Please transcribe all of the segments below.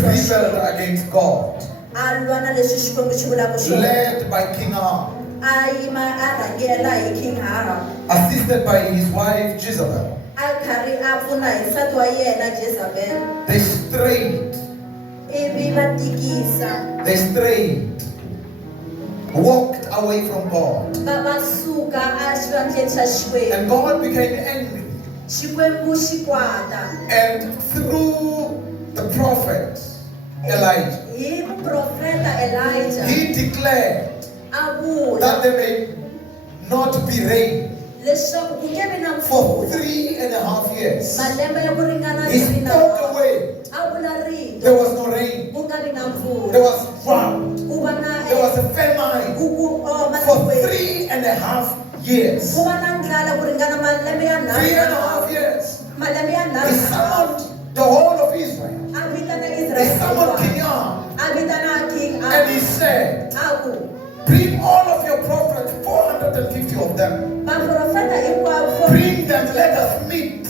rebelled against God, led by King Ahab, assisted by his wife Jezebel. They strayed, walked away from God, and God became angry. And through the prophet Elijah, he declared that there may not be rain for 3.5 years. He spoke away. There was no rain. There was drought. There was a famine for 3.5 years. 3.5 years. He summoned the whole of Israel. He summoned King Ahab. And he said, bring all of your prophets, 450 of them. Bring them, let us meet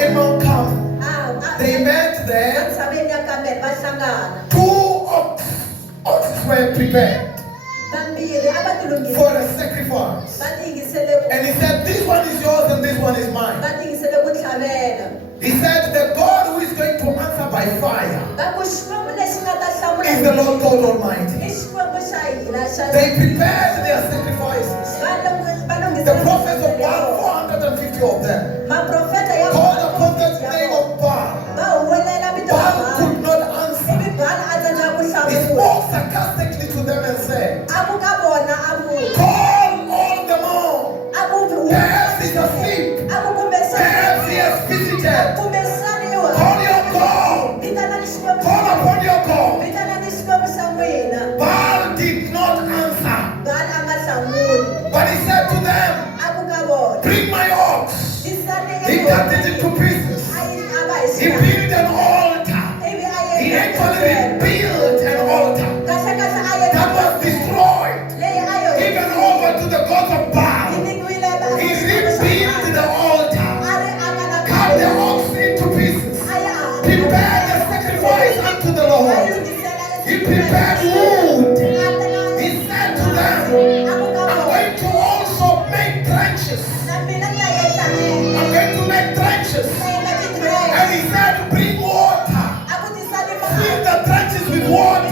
in Mount Carmel. They met there. 2 oxen were prepared for a sacrifice. And he said, this one is yours and this one is mine. He said, the God who is going to answer by fire is the Lord God Almighty. They prepared their sacrifices. The prophets of Baal, 450 of them, called upon the name of Baal. Baal could not answer. He spoke sarcastically to them and said, call all the more. Perhaps he's asleep. Perhaps he has visited. Call your God. Call upon your God. Baal did not answer. But he said to them, bring my ox. He cut it into pieces. He built an altar. He actually rebuilt an altar that was destroyed, given over to the gods of Baal. He rebuilt the altar, cut the ox into pieces, prepared the sacrifice unto the Lord. He prepared wood. He said to them, I'm going to also make trenches. I'm going to make trenches. And he said, bring water. Fill the trenches with water.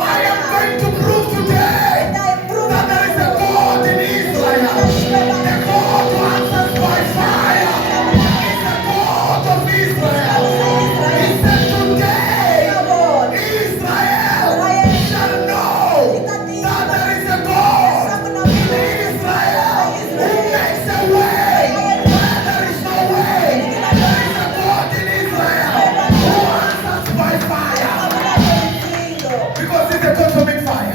I am going to prove today that there is a God in Israel. The God who answers by fire is the God of Israel. He said today, Israel shall know that there is a God in Israel who makes a way where there is no way. There is a God in Israel who answers by fire. Because he's a consuming fire.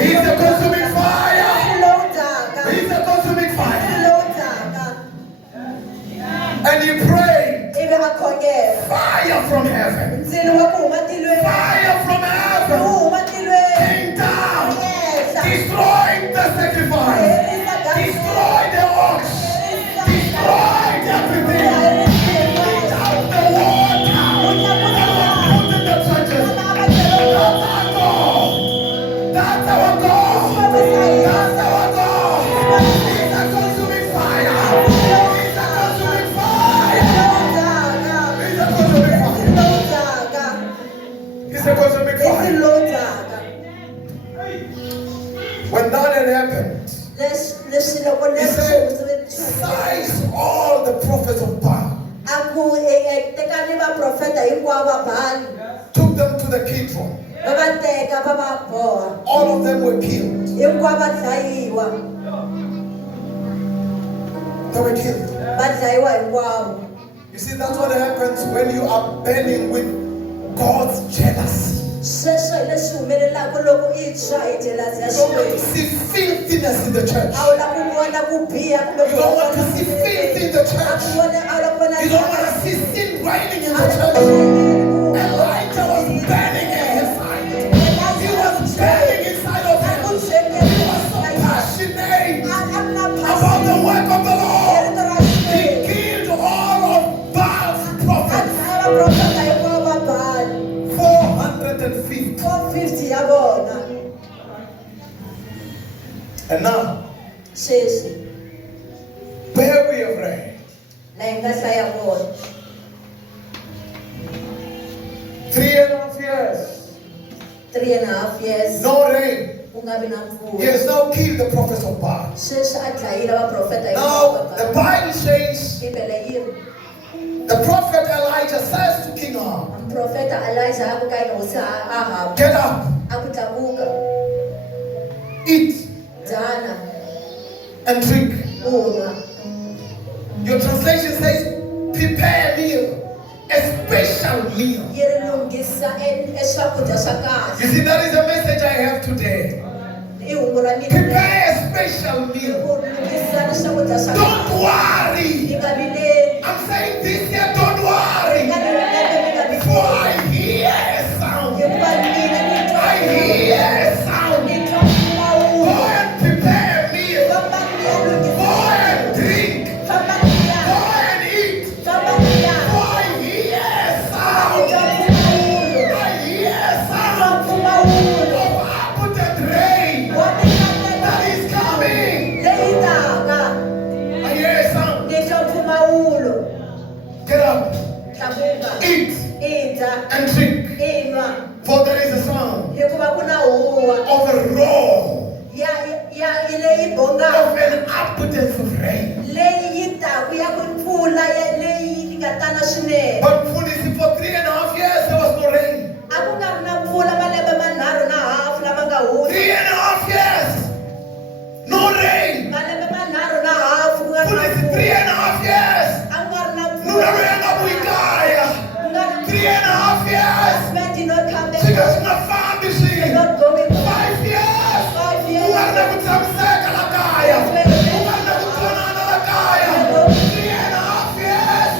He's a consuming fire. He's a consuming fire. And he prayed, fire from heaven. Fire from heaven came down, destroyed the sacrifice, destroyed the ox, destroyed everything. Beat out the water that was put in the churches. That's our God. That's our God. He's a consuming fire. He's a consuming fire. He's a consuming fire. He's a consuming fire. When that had happened, he said, size all the prophets of Baal. Took them to the Kidron. All of them were killed. They were killed. You see, that's what happens when you are burning with God's jealousy. You don't want to see filthiness in the church. You don't want to see filth in the church. You don't want to see sin reigning in the church. Elijah was burning in his side. He was burning inside of him. He was so passionate about the work of the Lord. story of rain. 3.5 years. 3.5 years. No rain. He has now killed the prophets of Baal. Now the Bible says the prophet Elijah says to King Ahab, get up, eat, and drink. Your translation says, prepare a meal, a special meal. You see, that is the message I have today. Prepare a special meal. Don't worry. I'm saying this year, don't worry. For I hear a sound. I hear a sound. Go and prepare a meal. Go and drink. Go and eat. For I hear a sound. I hear a sound of abundant rain that is coming. I hear a sound. Get up, eat, and drink. For there is a sound of a roar of an abundance of rain. But for 3.5 years there was no rain. 3.5 years, no rain. For 3.5 years, no rain. 3.5 years, she does not find the sea. 5 years, who are never to say Kalakaya, who are never to Kalakaya. 3.5 years,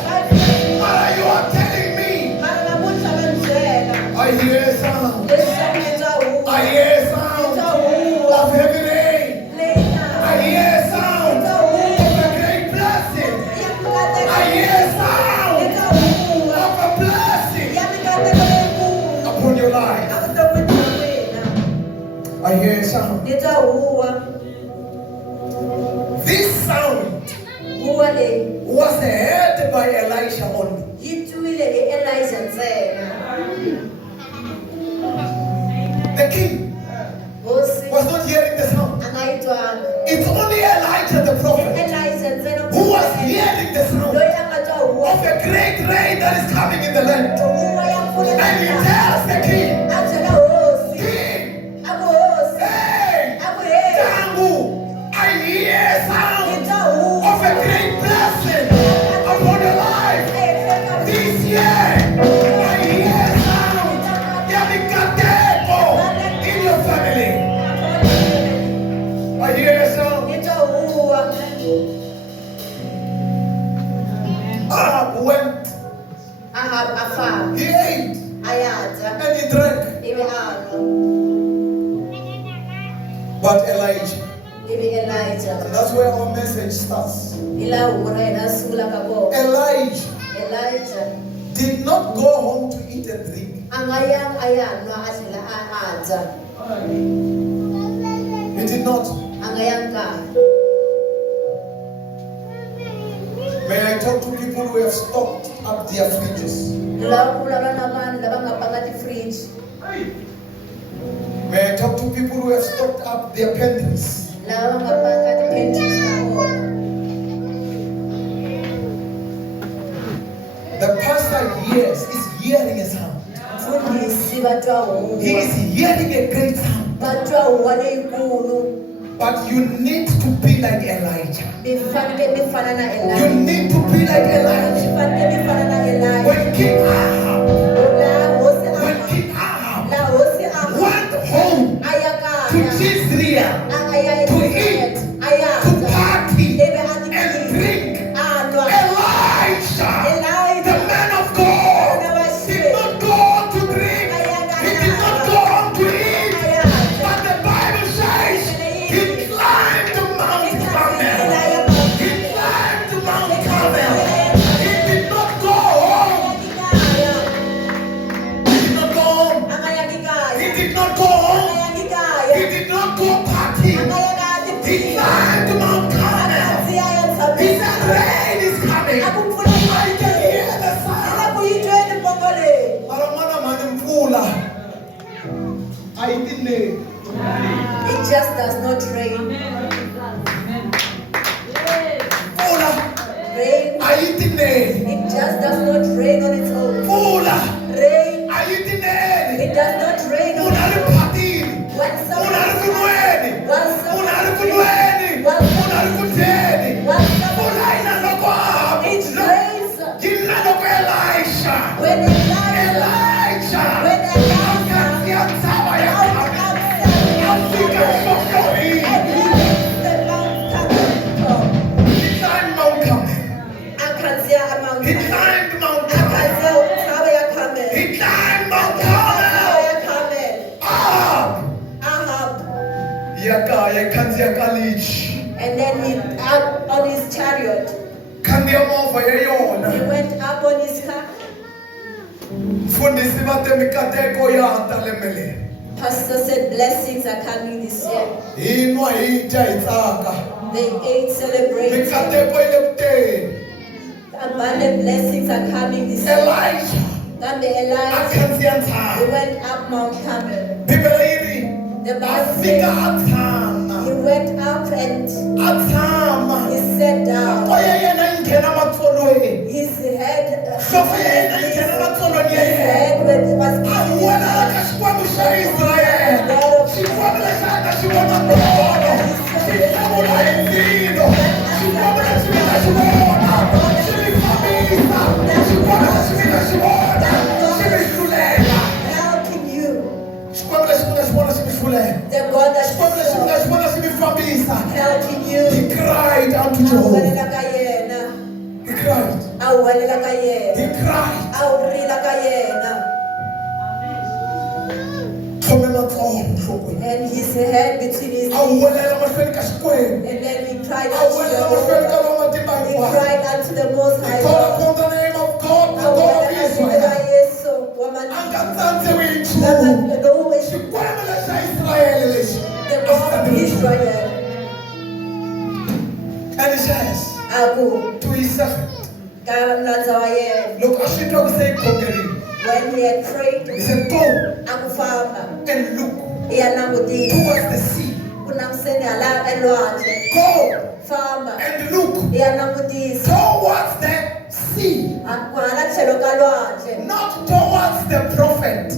you are telling me. I hear a sound. I hear a sound of heavy rain. I hear a sound of a great blessing. I hear a sound of a blessing upon your life. I hear a sound. This sound was heard by Elisha only. The king was not hearing the sound. It's only Elijah the prophet who was hearing the sound of a great rain that is coming in the land. And he tells the king, King, hey, Tangu, I hear a sound of a great blessing upon your life. This year, I hear a sound in your family. I hear a sound. Ahab went. He ate and he drank. But Elijah, and that's where our message starts. Elijah did not go home to eat and drink. He did not. May I talk to people who have stocked up their fridges? May I talk to people who have stocked up their pantries? The pastor is hearing a sound. He is hearing a great sound. But you need to be like Elijah. You need to be like Elijah. When King Ahab went home to Jezreel to eat, to party, and drink, Elijah, the man of God, did not go on to drink. He did not go on to eat. But the Bible says he climbed the Mount Carmel. He climbed the Mount Carmel. He did not go It just does not rain on its own. Rain, it does not rain on its own. When someone it rains. When Elijah He climbed Mount Carmel. He climbed Mount Carmel. Ahab. And then he up on his chariot. He went up on his car. Pastor said blessings are coming this year. They ate, celebrated. Abundant blessings are coming this year. Elijah. Then the Elijah, he went up Mount Carmel. The Bible says he went up and he sat down. His head was helping you. The God that helping you. He cried unto Jehovah. He cried. He cried. And his head between his knees. And then he cried unto Jehovah. He cried unto the Most High God. Upon the name of God, the God of Israel. The God of Israel. And he says to his servant, Look, when he had prayed, he said, go and look towards the sea. Go and look towards the sea, not towards the prophet.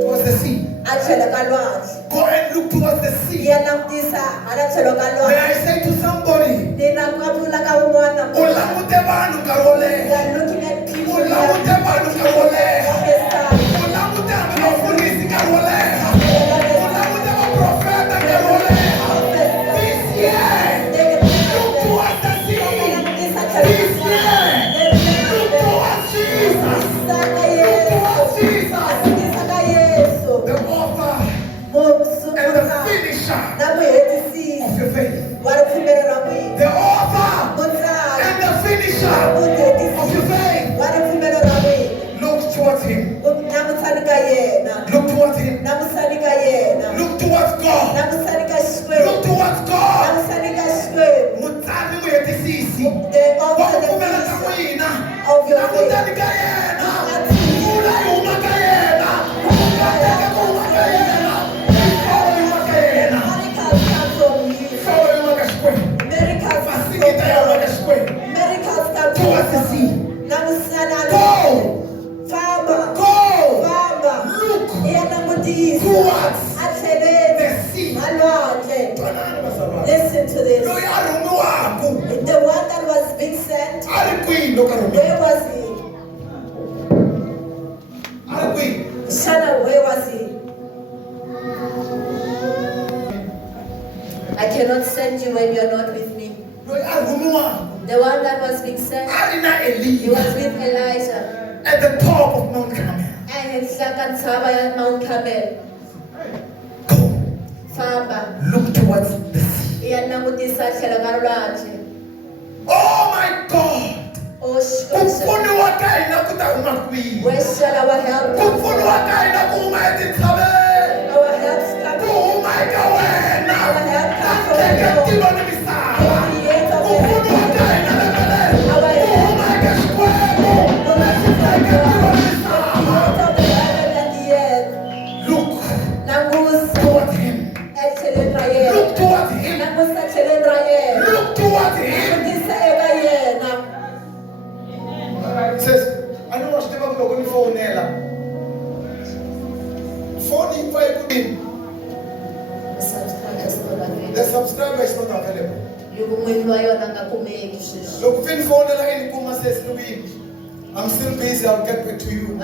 Towards the sea. Go and look towards the sea. May I say to somebody, They are looking at people. The author and the finisher of your faith. Look towards him. Look towards him. Look towards God. Look towards God. Mutani wetisisi. Wakumela kwina. Namutani kayena. Ula yuma kayena. Mukateka kuma kayena. Ikola yuma kayena. Towards the sea. Go. Look towards the sea. Listen to this. The one that was being sent, where was he? Shana, where was he? I cannot send you when you're not with me. The one that was being sent, he was with Elijah at the top of Mount Carmel. and Mount Carmel. Go. Famba. Look towards the sea. Oh my God. Where shall our help come from? Our help Look towards him. Look towards him. Look towards fiber is not available. Look, I'm still busy, I'll get back to you.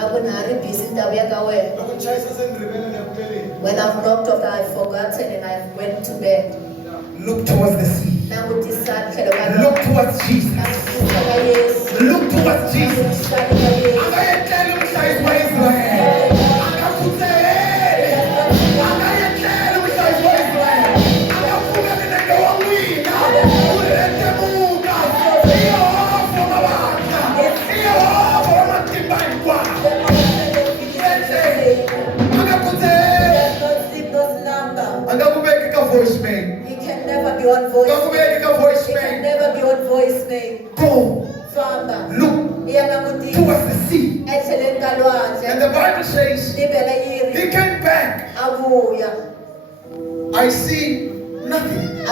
When I've knocked off, I've forgotten and I went to bed. Look towards the sea. Look towards Jesus. Look towards Jesus. He can never be on voicemail. He can never be on voicemail. Go. Look towards the sea. And the Bible says he came back. I see nothing.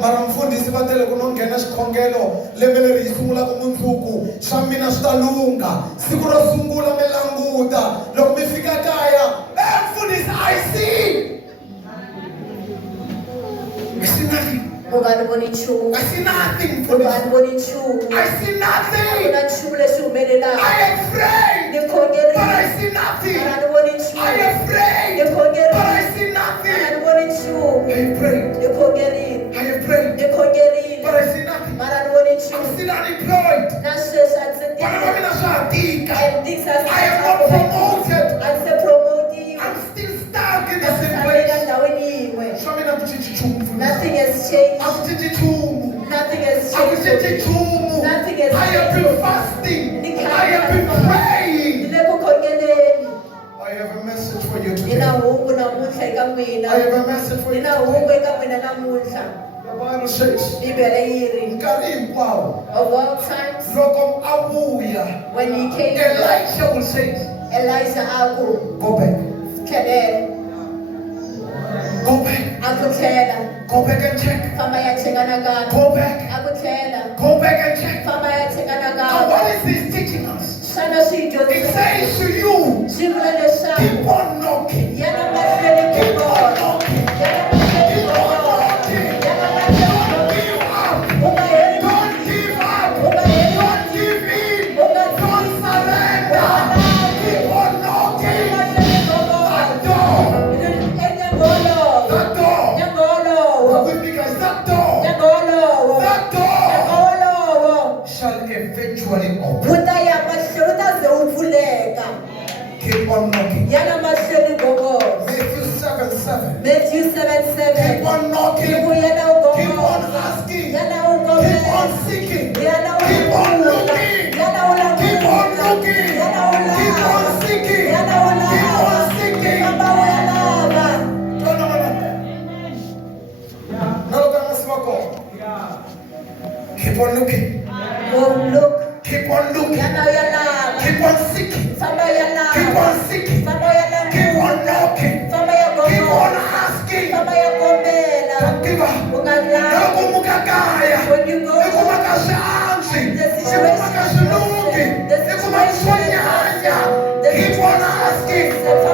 Mara mfundisi batele kunongena xikhongelo lembe leri hi sungula ku mundzuku swa mina swi ta lunga siku ro sungula mi languta loko mi fika kaya mfundisi I see nothing. I see nothing. I see nothing. I am afraid, but I see nothing. I am afraid, but I see nothing. I prayed. I have prayed, but I see nothing. I'm still unemployed. I am not promoted. I'm still stuck in the same place. Nothing has changed. Nothing has changed. I have been fasting. I have been praying. I have a message for you today. I have a message for you today. The Bible says, of all times, when he came, Elisha will say, go back. Go back. Go back and check. Go back. Go back and check. Now what is this teaching us? It says to you, keep on knocking. Keep on knocking. Keep on knocking. Don't give up. Don't give up. Don't give in. Don't surrender. Keep on knocking. That door. That door. Work with me guys. That door. That door shall eventually open. Keep on knocking. Matthew 7:7. Keep on knocking. Keep on asking. Keep on seeking. Keep on looking. Keep on looking. Keep on seeking. Keep on seeking. Keep on looking. Keep on looking. Keep on seeking. Keep on seeking. Keep on knocking. Keep on asking. Don't give up. When you go, keep on asking.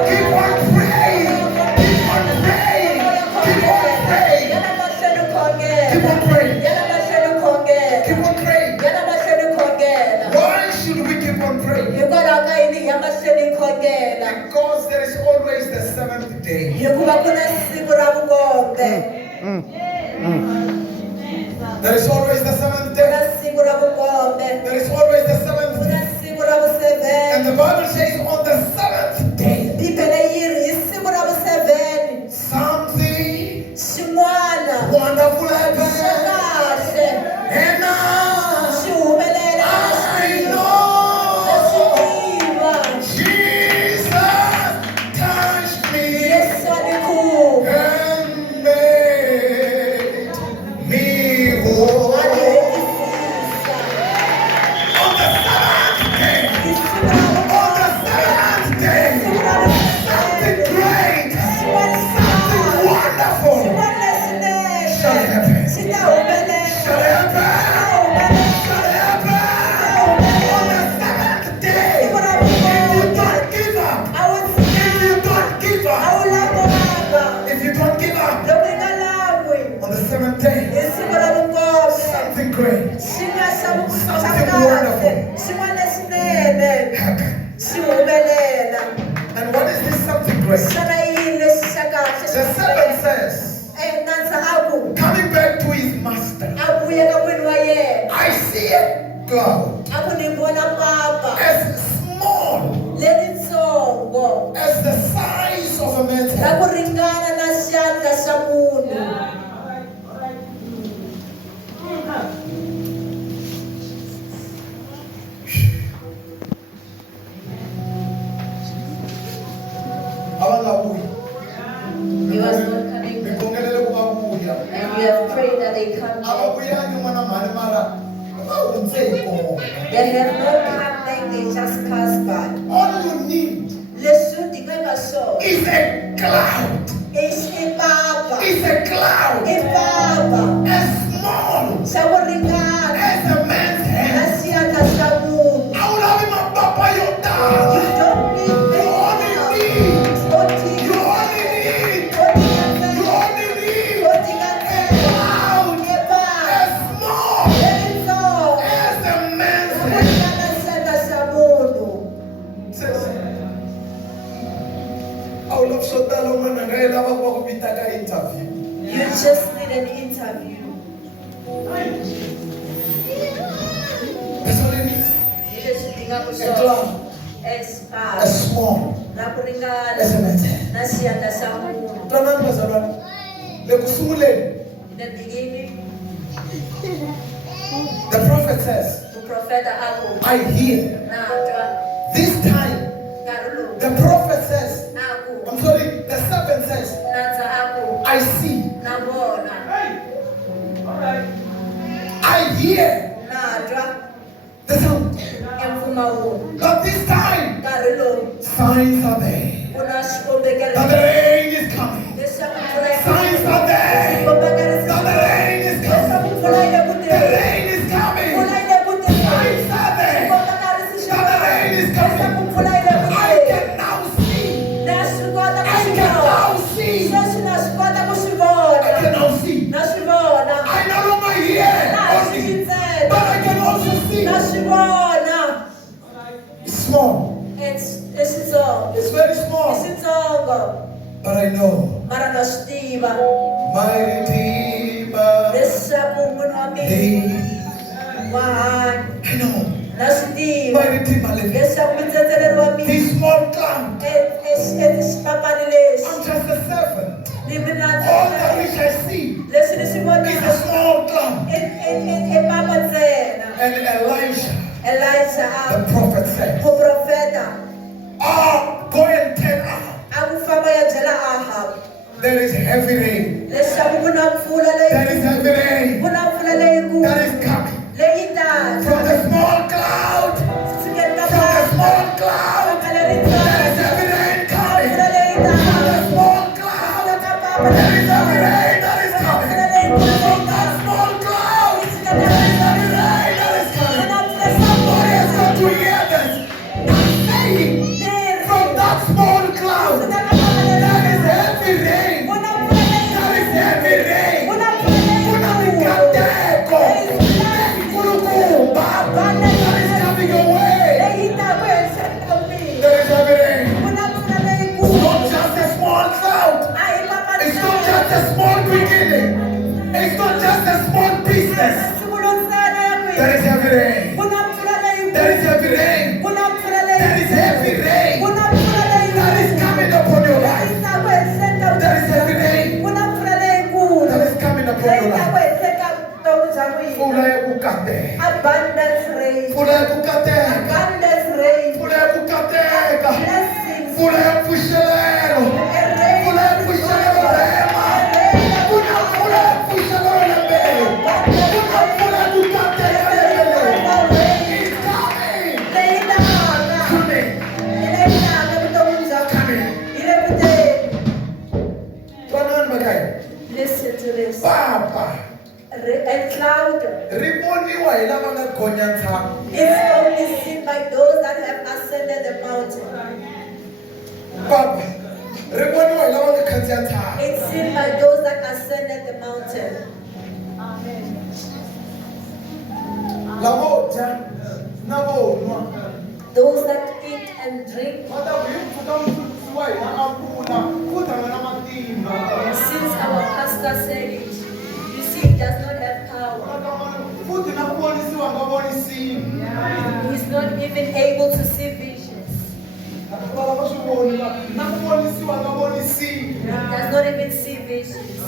Keep on praying. Keep on praying. Keep on praying. Keep on praying. Keep on praying. Why should we keep on praying? Because there is always the seventh day. There is always the seventh day. There is always the seventh day. And the Bible says on the seventh day, something wonderful happened. And now I know Jesus touched me and made me whole. On the seventh day, something great, something wonderful shall happen. says, coming back to his master, I see a cloud as small as the size of a man's head. He was not coming back. And we have prayed that they come back. They have not come back, they just pass by. All you need is a cloud. Is a cloud as small as a man's hand. You just need an interview. As small as a man's hand. In the beginning, The prophet says, I hear. This time, the prophet says, I'm sorry, the servant says, I see. I hear the sound. But this time, signs are there. That the rain is coming. Signs are there. That the rain is coming. The rain is coming. Signs are there. That the rain is coming. I can now see. I can now see. I can now see. I no longer hear only, but I can also see. It's small. It's very small. But I know my Redeemer lives. I know my Redeemer lives. This small cloud, I'm just a servant. All that which I see is a small cloud. And Elijah, the prophet said, go and tell Ahab, there is heavy rain. There is heavy rain. That is coming. From the small cloud. There is heavy rain coming. From the small cloud. There is heavy rain that is coming. From that small cloud. There is heavy rain that is coming. Somebody has got to hear this. I'm saying, from that small cloud, there is heavy rain. There is heavy rain. That is coming away. There is heavy rain. It's not just a small cloud. It's not just a small beginning. It's not just a small business. There is heavy rain. There is heavy rain. There is heavy rain. That is coming upon your life. There is heavy rain. That is coming upon your life. Abundance rain. Abundance rain. Listen to this. And cloud. It's only seen by those that have ascended the mountain. It's seen by those that ascended the mountain. Amen. Those that eat and drink. Since pastor said it. You see, he does not have power. He's not even able to see visions. He does not even see visions.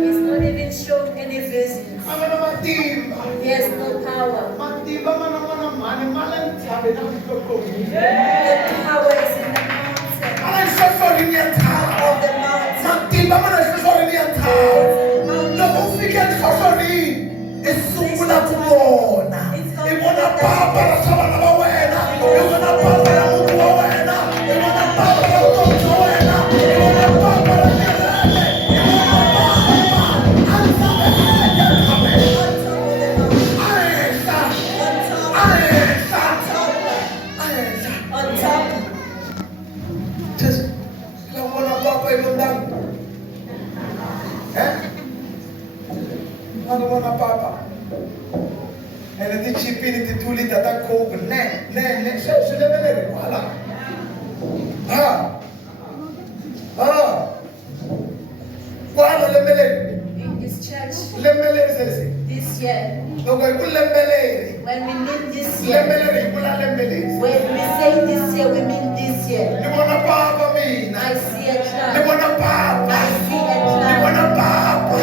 He's not even shown any visions. He has no power. The power is in the mountain. Of the And the chip in the 2 liter that coke, in this church, this year, when we mean this year, when we say this year, we mean this year. I see a cloud. I see a cloud. I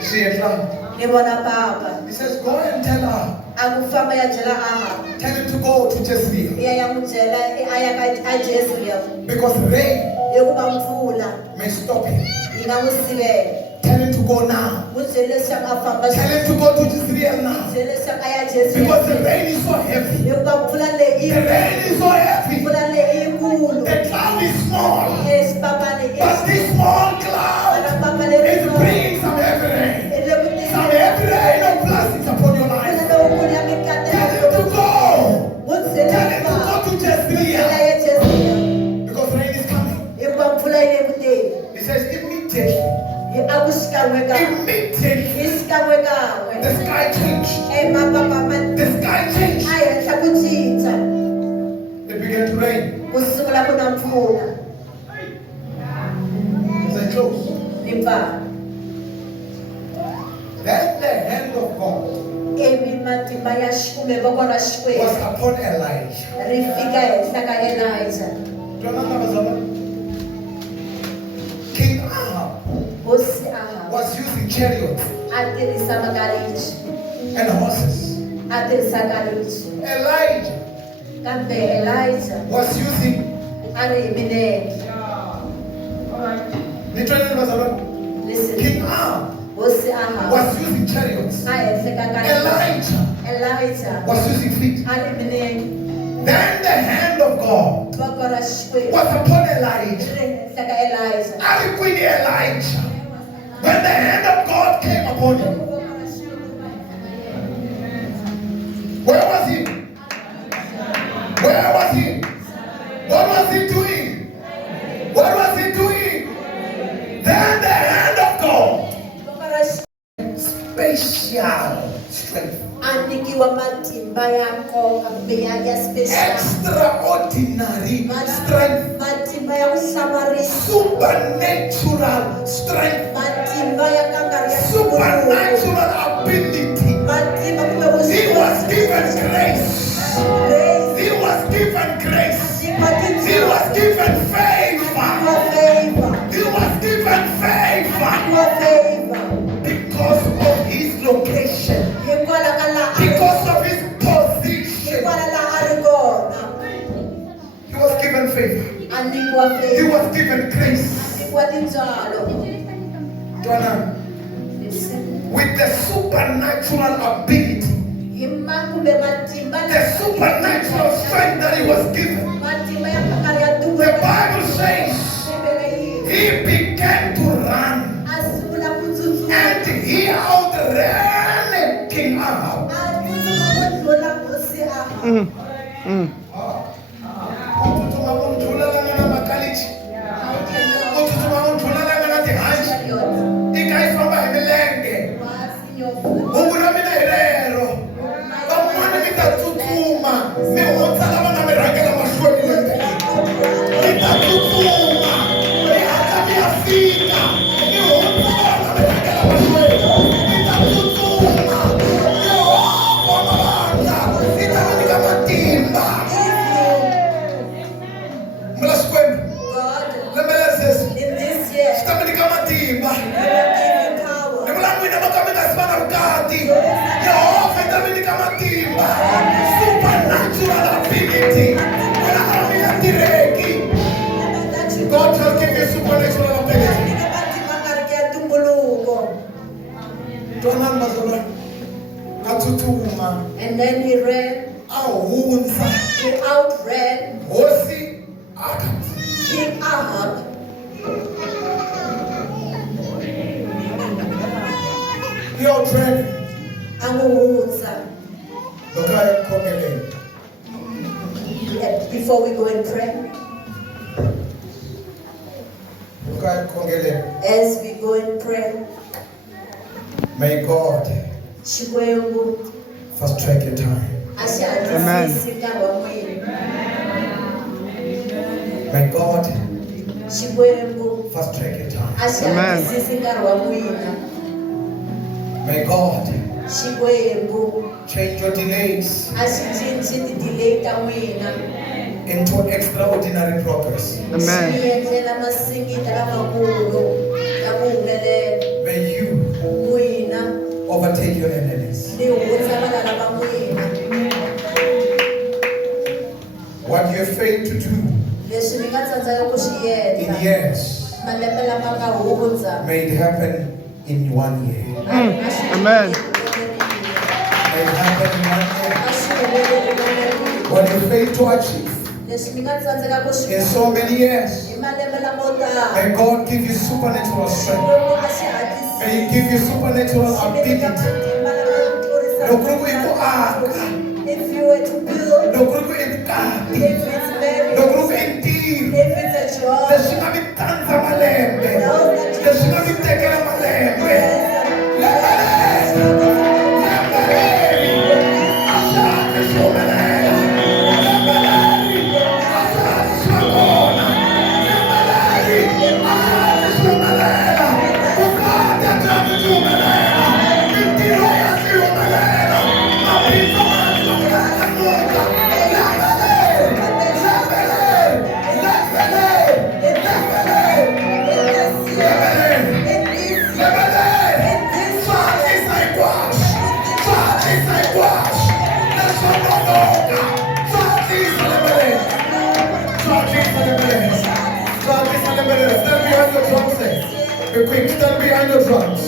see a cloud. He says, go and tell her. Tell him to go to Jezreel. Because rain may stop him. Tell him to go now. Tell him to go to Jezreel now. Because the rain is so heavy. The rain is so heavy. The cloud is small. But this small cloud is bringing some heavy rain. Some heavy rain of blessings upon your life. Tell him to go. Tell him to go to Jezreel. Because rain is coming. He says immediately. Immediately. The sky changed. The sky changed. It began to rain. As I close. Then the hand of God was upon Elijah. King Ahab was using chariots and horses. Elijah was using King Ahab was using chariots. Elijah was using feet. Then the hand of God was upon Elijah. When the hand of God came upon him, where was he? Where was he? What was he doing? What was he doing? Then the hand of God, special strength, extraordinary strength, supernatural strength, supernatural ability. He was given grace. He was given grace. He was given favor. He was given favor because of his location, because of his position. He was given favor. He was given grace. With the supernatural ability, the supernatural strength that he was given. The Bible says he began to run and he outran King Ahab. Supernatural ability. God shall give you supernatural ability. And then he ran. He outran King Ahab. He outran. Before we go and pray, as we go and pray, may God fast track your time. Amen. May God fast track your time. Amen. May God change your delays into extraordinary progress. Amen. May you overtake your enemies. What you have failed to do in years, may it happen in 1 year. Amen. May it happen in 1 year. What you failed to achieve in so many years, may God give you supernatural strength. May He give you supernatural ability. If you were to build, if it's marriage, if it's a job, Stand behind the drums.